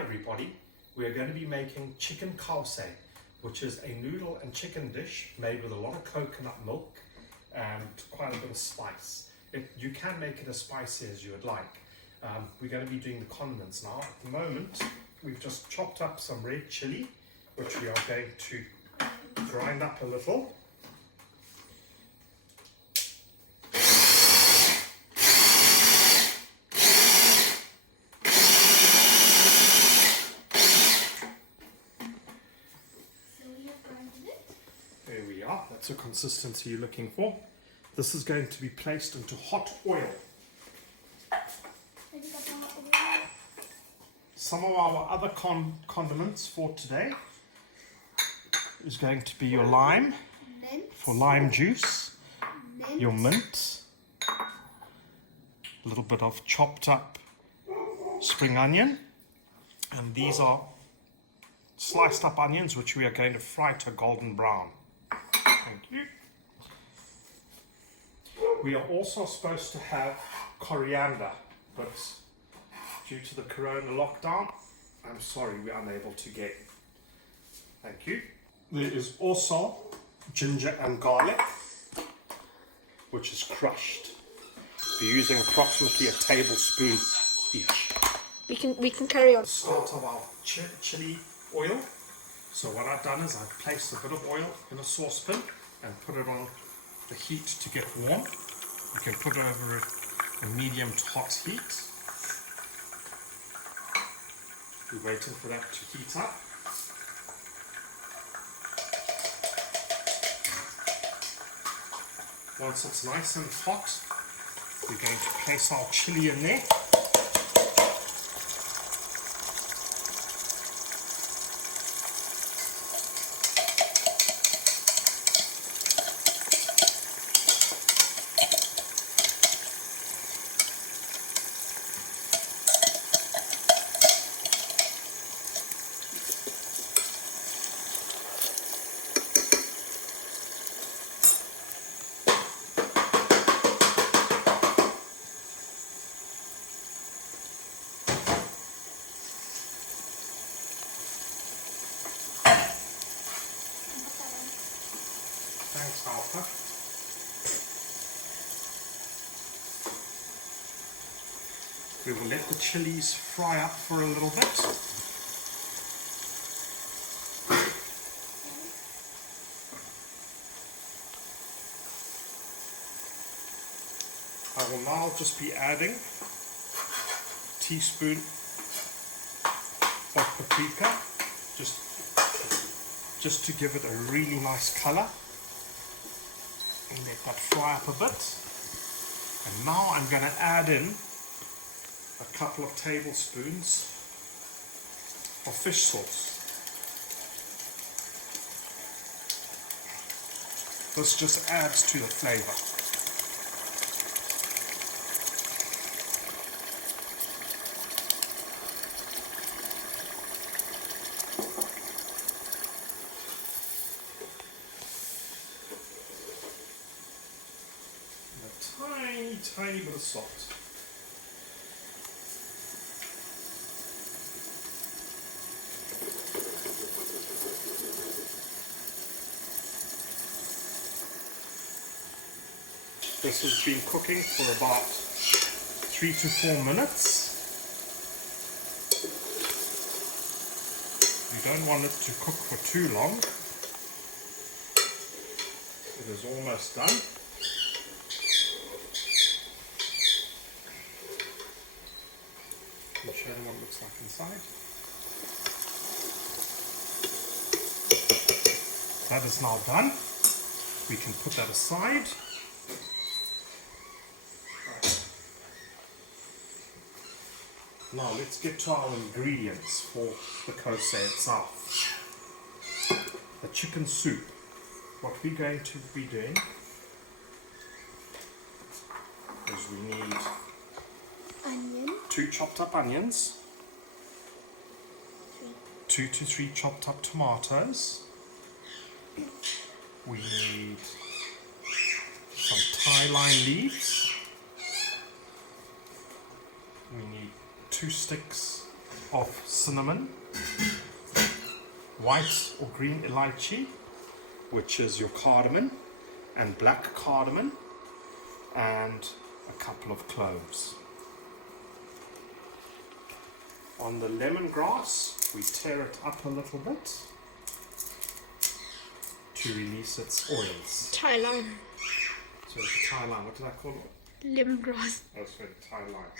Hi everybody, we are going to be making chicken kowse, which is a noodle and chicken dish made with a lot of coconut milk and quite a bit of spice. You can make it as spicy as you would like. We're going to be doing the condiments now. At the moment, we've just chopped up some red chili, which we are going to grind up a little. There we are, that's the consistency you're looking for. This is going to be placed into hot oil. Some of our other condiments for today is going to be your lime, for lime juice, your mint, a little bit of chopped up spring onion, and these are sliced up onions which we are going to fry to a golden brown. Thank you. We are also supposed to have coriander, but due to the corona lockdown, I'm sorry we're unable to get. Thank you. There is also ginger and garlic, which is crushed. We're using approximately a tablespoon each. We can carry on. Start of our chili oil. So what I've done is I've placed a bit of oil in a saucepan and put it on the heat to get warm. You can put it over a medium to hot heat. We're waiting for that to heat up. Once it's nice and hot, we're going to place our chili in there. Thanks, Alpha. We will let the chilies fry up for a little bit. I will now just be adding a teaspoon of paprika, just to give it a really nice color. And let that fry up a bit. And now I'm going to add in a couple of tablespoons of fish sauce. This just adds to the flavor. Tiny bit of salt. This has been cooking for about 3 to 4 minutes. You don't want it to cook for too long. It is almost done. I'll show them what it looks like inside. That is now done. We can put that aside. Right. Now let's get to our ingredients for the kowse itself. The chicken soup. What we're going to be doing is we need 2 chopped up onions, 2 to 3 chopped up tomatoes. We need some Thai lime leaves. We need 2 sticks of cinnamon, white or green elaichi, which is your cardamom, and black cardamom, and a couple of cloves. On the lemongrass, we tear it up a little bit to release its oils. Thai lime. So it's Thai lime, what did I call it? Lemongrass. Oh, sorry, Thai lime.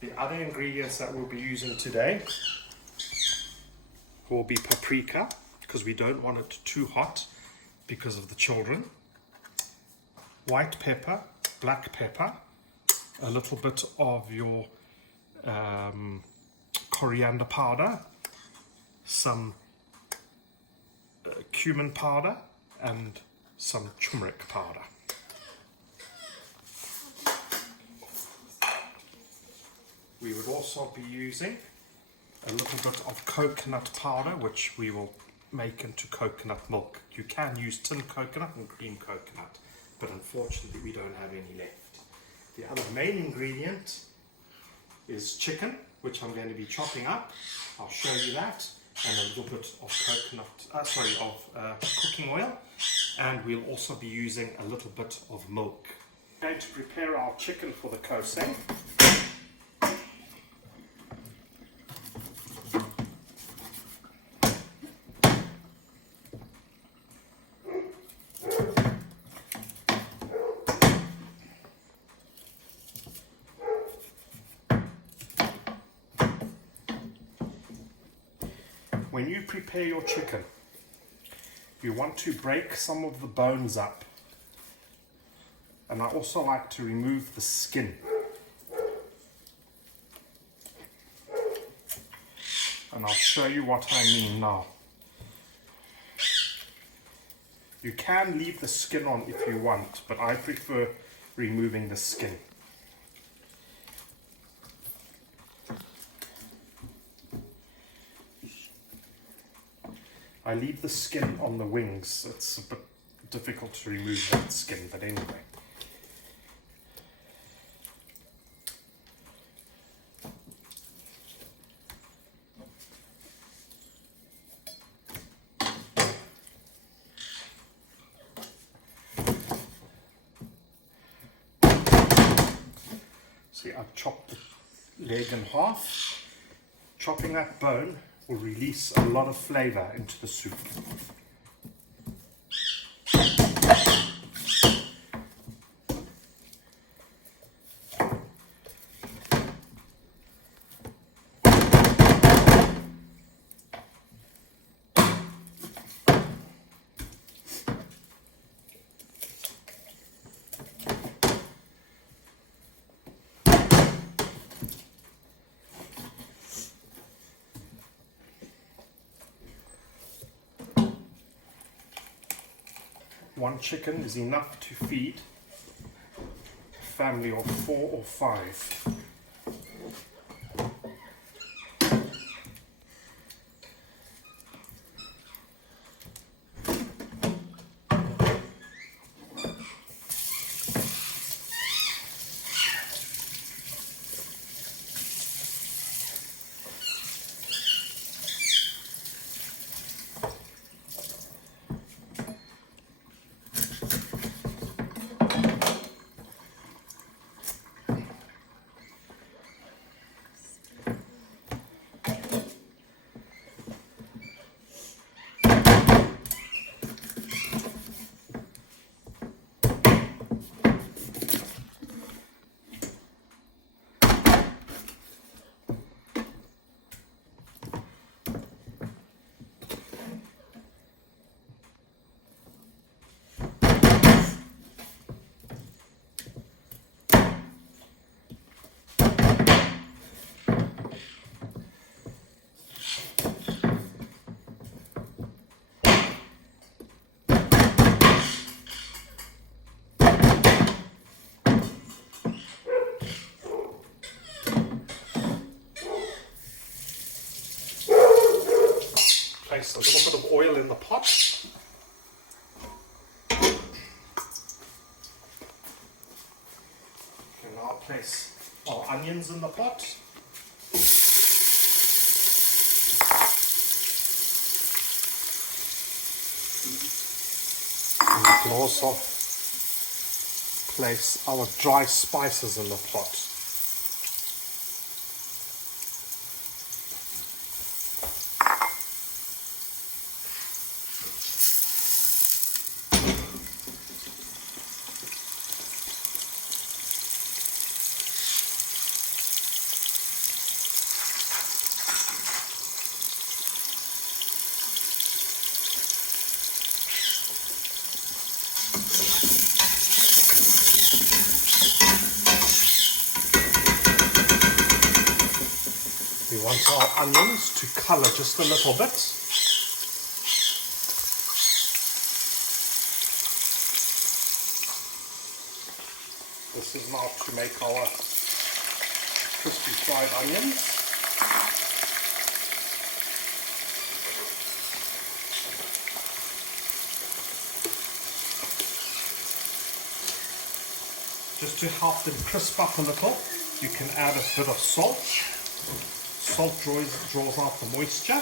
The other ingredients that we'll be using today will be paprika, because we don't want it too hot because of the children. White pepper, black pepper, a little bit of your coriander powder, some cumin powder, and some turmeric powder. We would also be using a little bit of coconut powder, which we will make into coconut milk. You can use tin coconut and cream coconut, but unfortunately we don't have any left. The other main ingredient is chicken, which I'm going to be chopping up. I'll show you that, and a little bit of cooking oil, and we'll also be using a little bit of milk. We're going to prepare our chicken for the kowse. When you prepare your chicken, you want to break some of the bones up, and I also like to remove the skin. And I'll show you what I mean now. You can leave the skin on if you want, but I prefer removing the skin. I leave the skin on the wings. It's a bit difficult to remove that skin, but anyway. See, I've chopped the leg in half. Chopping that bone will release a lot of flavor into the soup. One chicken is enough to feed a family of 4 or 5. Place a little bit of oil in the pot. You can now place our onions in the pot. And we can also place our dry spices in the pot. We want our onions to colour just a little bit. This is now to make our crispy fried onions. Just to help them crisp up a little, you can add a bit of salt. Salt draws out the moisture.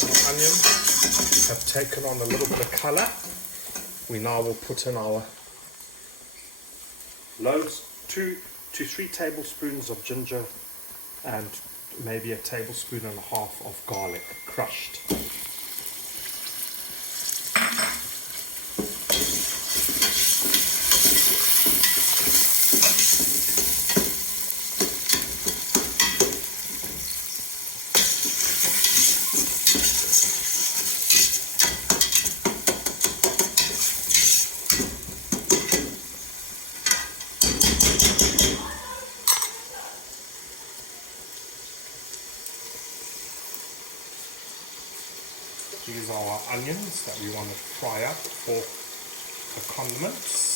The onions have taken on a little bit of colour. We now will put in our 2 to 3 tablespoons of ginger and maybe a tablespoon and a half of garlic crushed. These are our onions that we want to fry up for the condiments.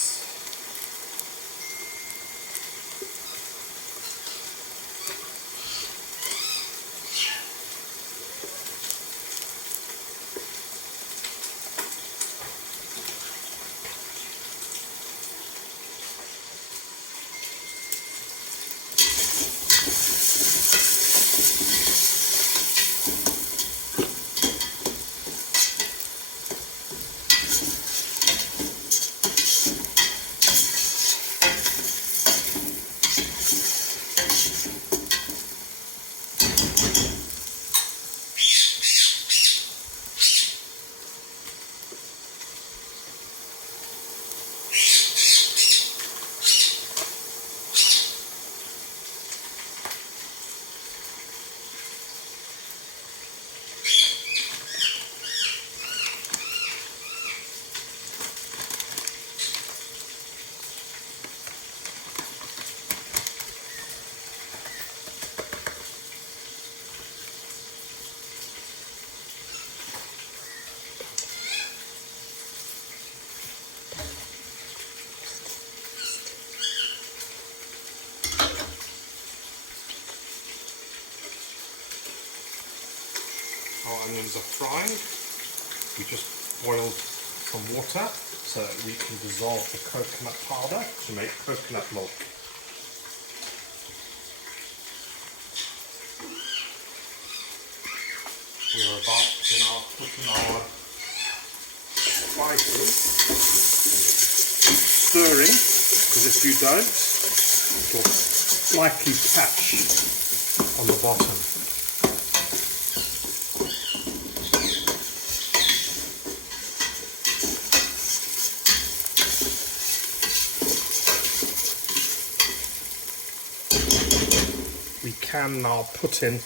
Our onions are frying. We just boiled some water so that we can dissolve the coconut powder to make coconut milk. We're about to now put in our spices, stirring, because if you don't, it will slightly catch on the bottom. We can now put in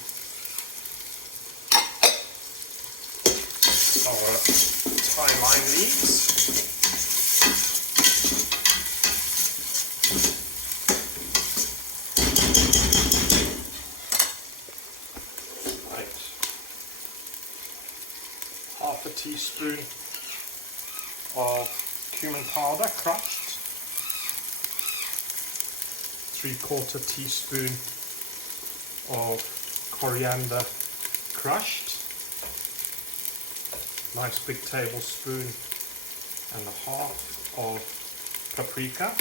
our Thai lime leaves. powder crushed, 3/4 teaspoon of coriander crushed, nice big tablespoon and a half of paprika,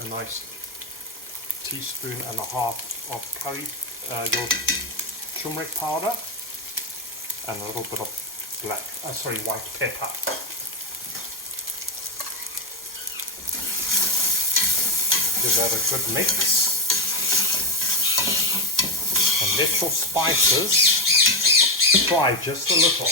a nice teaspoon and a half of curry, your turmeric powder, and a little bit of white pepper. Give that a good mix, and let your spices fry just a little.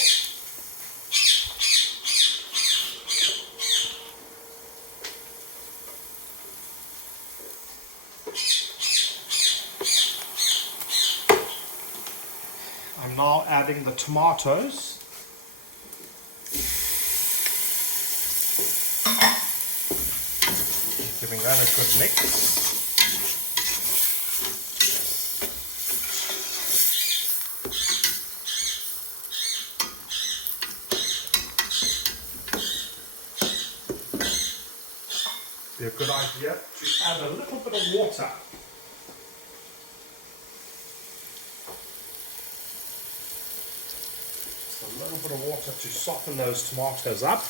I'm now adding the tomatoes. Giving that a good mix. Be a good idea to add a little bit of water. A little bit of water to soften those tomatoes up.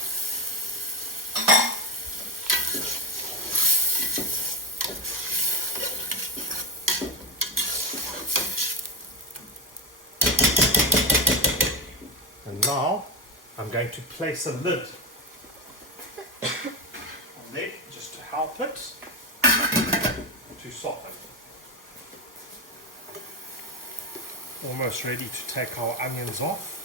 And now I'm going to place a lid on there just to help it to soften. Almost ready to take our onions off.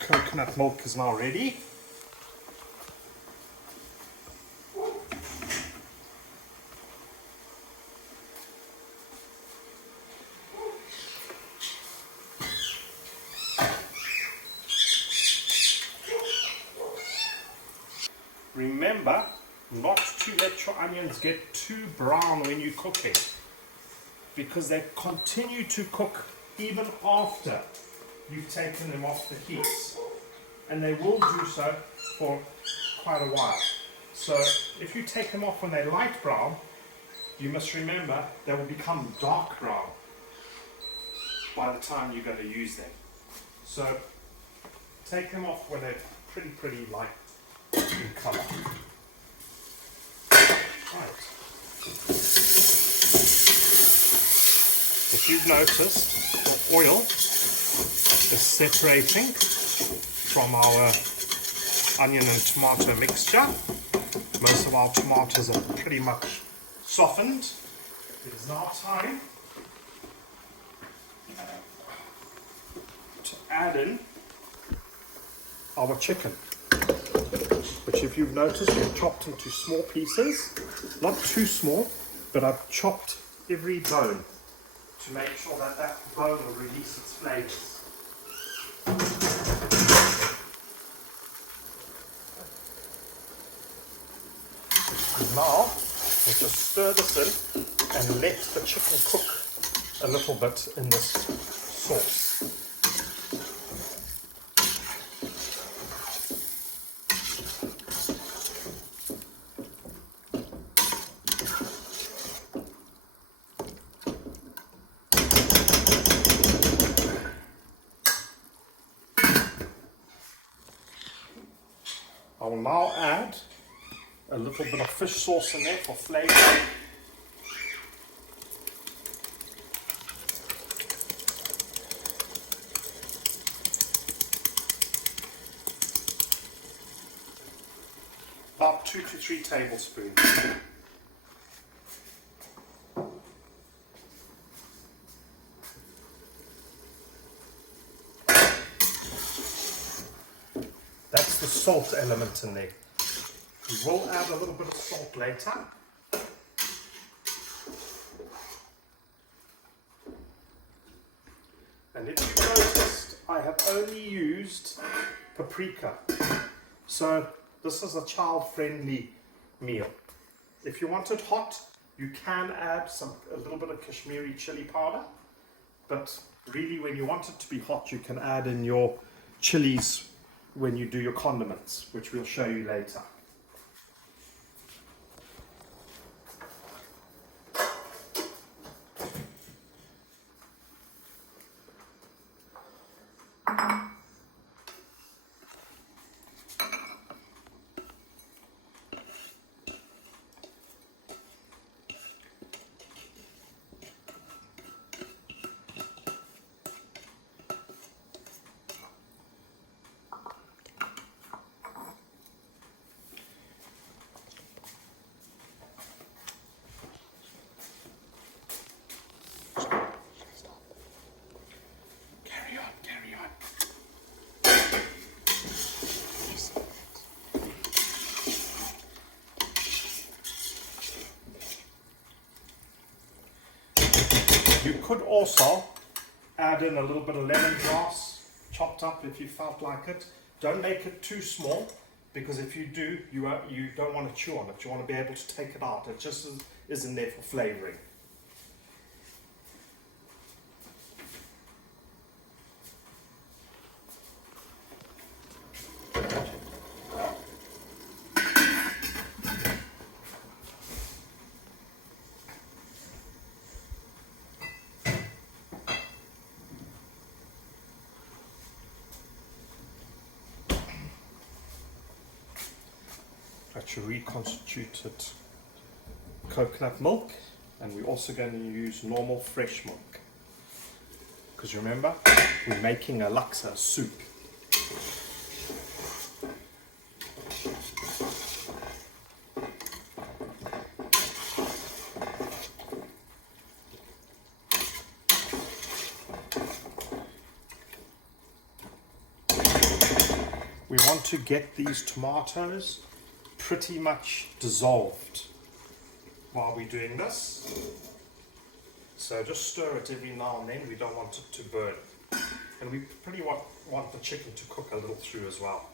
Coconut milk is now ready. Remember not to let your onions get too brown when you're cooking, because they continue to cook even after you've taken them off the heat, and they will do so for quite a while. So if you take them off when they're light brown, you must remember they will become dark brown by the time you're going to use them. So take them off when they're pretty light in colour. Right. If you've noticed, the oil is separating from our onion and tomato mixture. Most of our tomatoes are pretty much softened. It is now time to add in our chicken, which, if you've noticed, we've chopped into small pieces, not too small, but I've chopped every bone to make sure that that bone will release its flavors. And now we'll just stir this in and let the chicken cook a little bit in this sauce. I will now add a little bit of fish sauce in there for flavour. About 2 to 3 tablespoons. That's the salt element in there. We will add a little bit of salt later. And if you noticed, I have only used paprika. So this is a child-friendly meal. If you want it hot, you can add a little bit of Kashmiri chili powder, but really when you want it to be hot, you can add in your chilies when you do your condiments, which we'll show you later. You could also add in a little bit of lemongrass, chopped up if you felt like it. Don't make it too small, because if you do, you don't want to chew on it. You want to be able to take it out. It just isn't there for flavouring. That's your reconstituted coconut milk, and we're also going to use normal fresh milk, because remember, we're making a laksa soup. We want to get these tomatoes pretty much dissolved while we're doing this. So just stir it every now and then. We don't want it to burn. And we pretty want the chicken to cook a little through as well.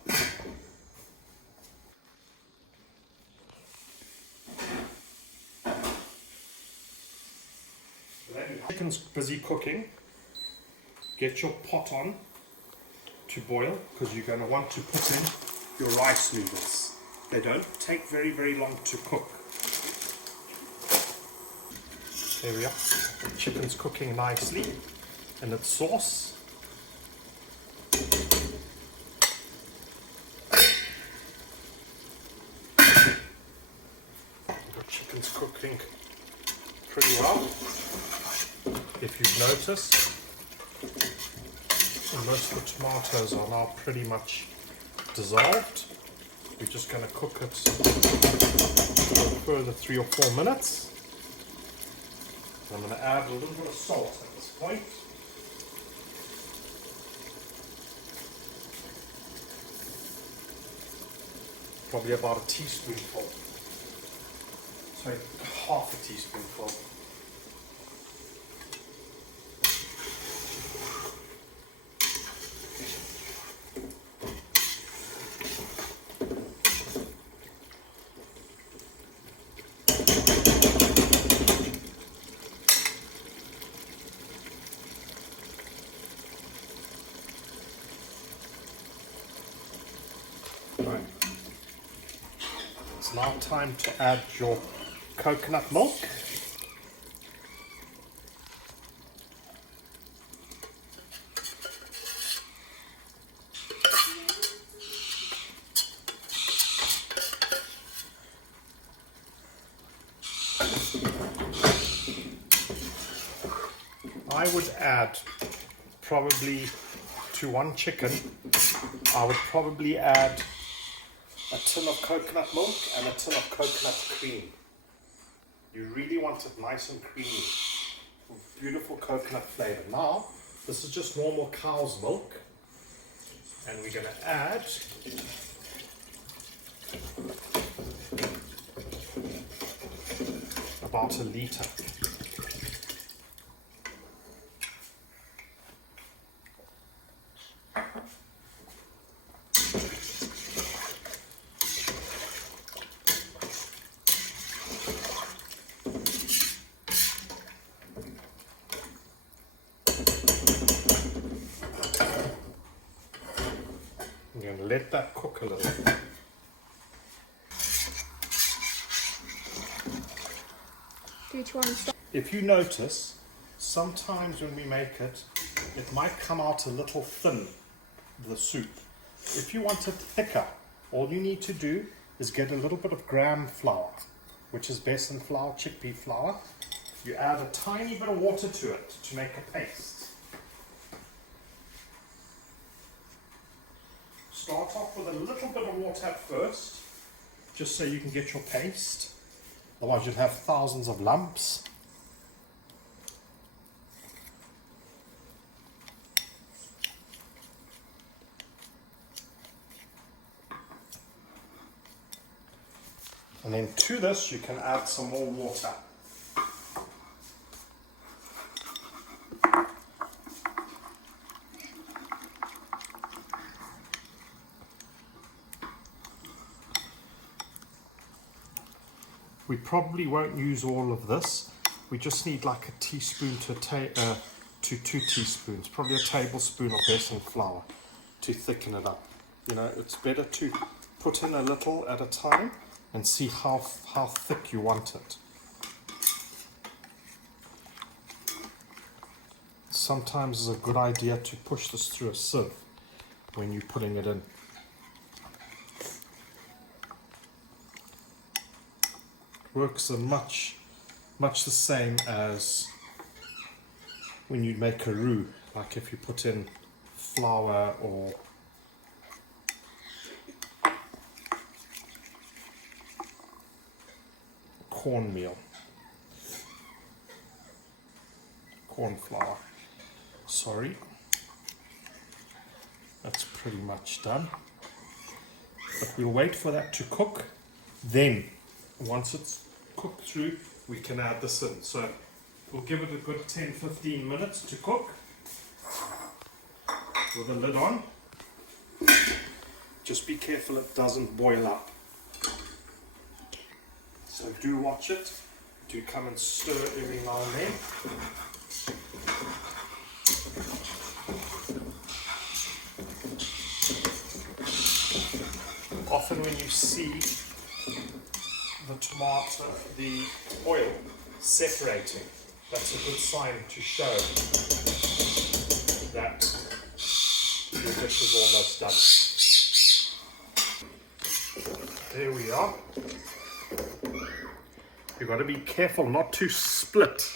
Chicken's busy cooking. Get your pot on to boil, because you're going to want to put in your rice noodles. They don't take very, very long to cook. There we are. The chicken's cooking nicely in its sauce. The chicken's cooking pretty well. If you've noticed, most of the tomatoes are now pretty much dissolved. We're just going to cook it for a further 3 or 4 minutes. I'm going to add a little bit of salt at this point. Probably about a teaspoonful. Sorry, half a teaspoonful. Right. It's now time to add your coconut milk. I would add probably to one chicken, I would probably add a tin of coconut milk and a tin of coconut cream. You really want it nice and creamy, beautiful coconut flavor. Now, this is just normal cow's milk, and we're going to add about a litre. let that cook a little. If you notice, sometimes when we make it, it might come out a little thin, the soup. If you want it thicker, all you need to do is get a little bit of gram flour, which is besan flour, chickpea flour. You add a tiny bit of water to it to make a paste. Start off with a little bit of water at first, just so you can get your paste. Otherwise you'll have thousands of lumps. And then to this you can add some more water. We probably won't use all of this. We just need like a teaspoon to 2 teaspoons, probably a tablespoon of besan flour to thicken it up. You know, it's better to put in a little at a time and see how thick you want it. Sometimes it's a good idea to push this through a sieve when you're putting it in. Works much the same as when you make a roux, like if you put in flour or cornmeal, corn flour. Sorry, that's pretty much done. But we'll wait for that to cook. Then, once it's cooked through, we can add this in. So we'll give it a good 10-15 minutes to cook with the lid on. Just be careful it doesn't boil up. So do watch it. Do come and stir every now and then. Often when you see the tomato, the oil separating, that's a good sign to show that your dish is almost done. There we are. You've got to be careful not to split.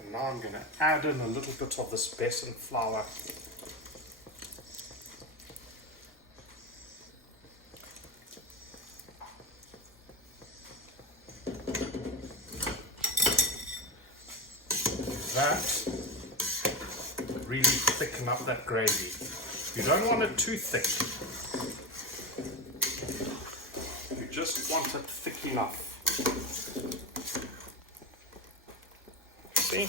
And now I'm going to add in a little bit of this besan flour. That really thicken up that gravy. You don't want it too thick. You just want it thick enough. See?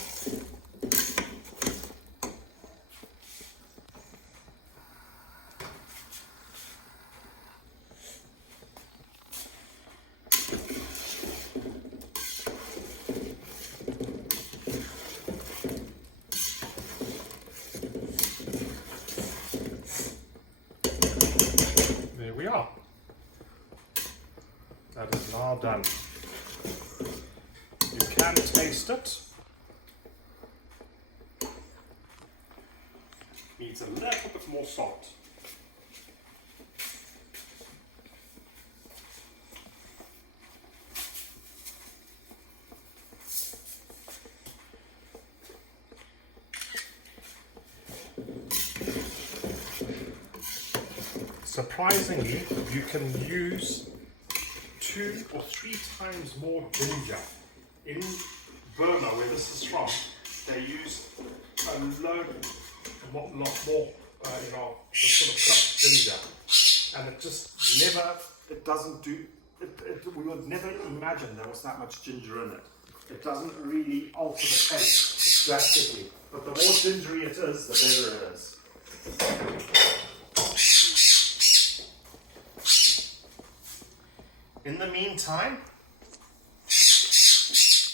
There we are. That is now done. You can taste it. Needs a little bit more salt. Surprisingly, you can use 2 or 3 times more ginger. In Burma, where this is from, they use a lot more, the sort of crushed ginger, and it just never, it doesn't do, we would never imagine there was that much ginger in it. It doesn't really alter the taste drastically, but the more gingery it is, the better it is. In the meantime,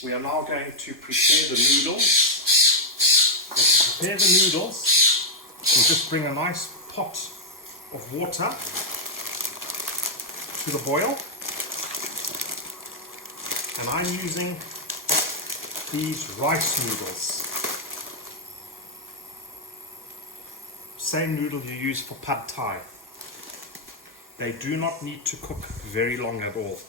we are now going to prepare the noodles. To prepare the noodles, we'll just bring a nice pot of water to the boil. And I'm using these rice noodles. Same noodle you use for pad thai. They do not need to cook very long at all.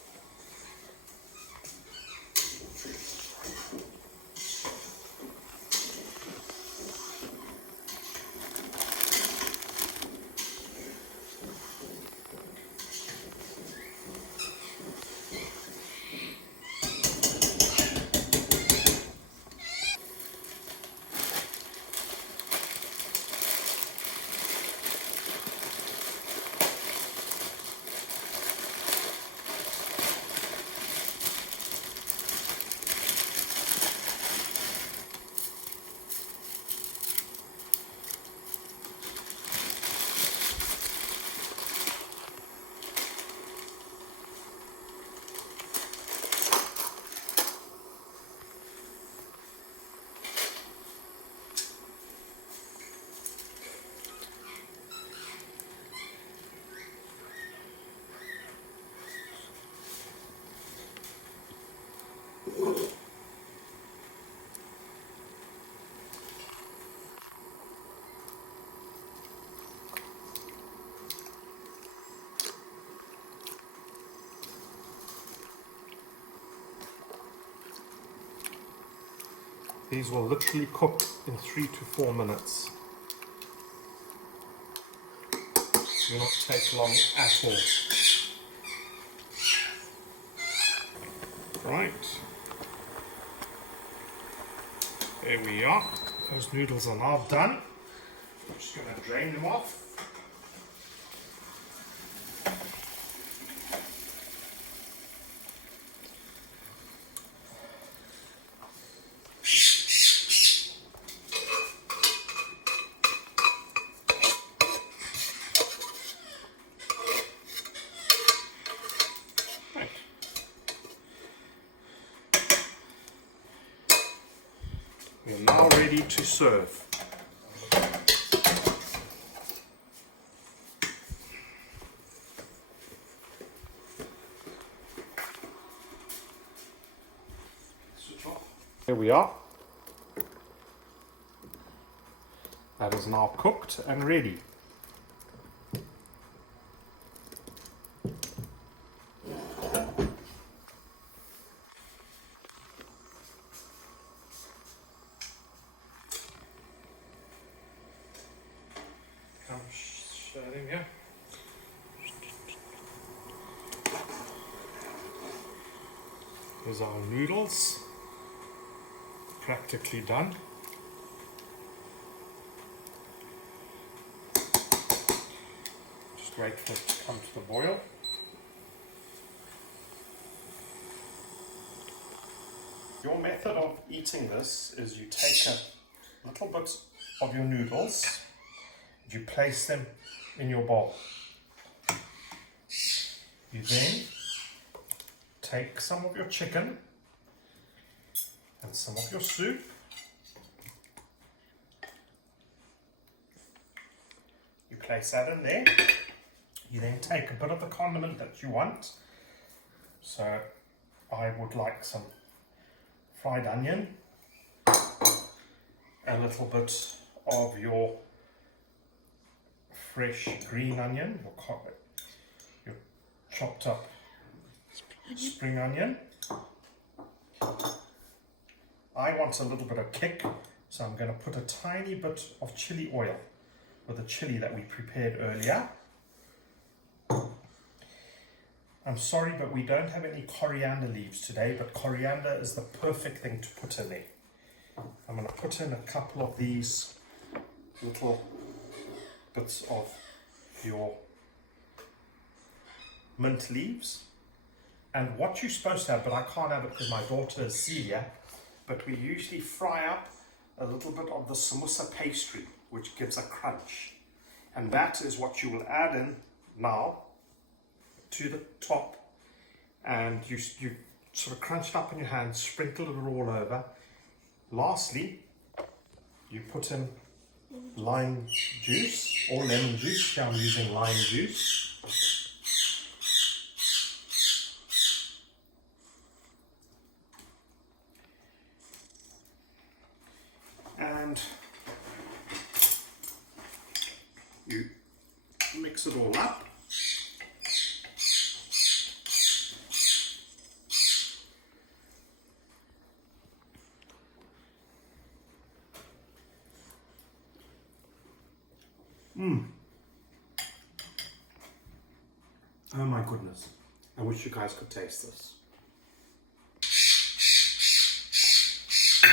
These will literally cook in 3 to 4 minutes. Do not take long at all. Right. There we are. Those noodles are now done. I'm just going to drain them off. We're now ready to serve. Here we are. That is now cooked and ready. Sharing here. Here's our noodles, practically done. Just wait for it to come to the boil. Your method of eating this is you take a little bit of your noodles, you place them in your bowl. You then take some of your chicken and some of your soup. You place that in there. You then take a bit of the condiment that you want. So I would like some fried onion, a little bit of your fresh green onion, your chopped up spring onion. I want a little bit of kick, so I'm going to put a tiny bit of chili oil with the chili that we prepared earlier. I'm sorry, but we don't have any coriander leaves today, but coriander is the perfect thing to put in there. I'm going to put in a couple of these little bits of your mint leaves. And what you're supposed to have, but I can't have it because my daughter is celiac, but we usually fry up a little bit of the samosa pastry, which gives a crunch. And that is what you will add in now to the top. And you sort of crunch it up in your hand, sprinkle it all over. Lastly, you put in lime juice or lemon juice. Here I'm using lime juice. And you mix it all up. Oh my goodness. I wish you guys could taste this.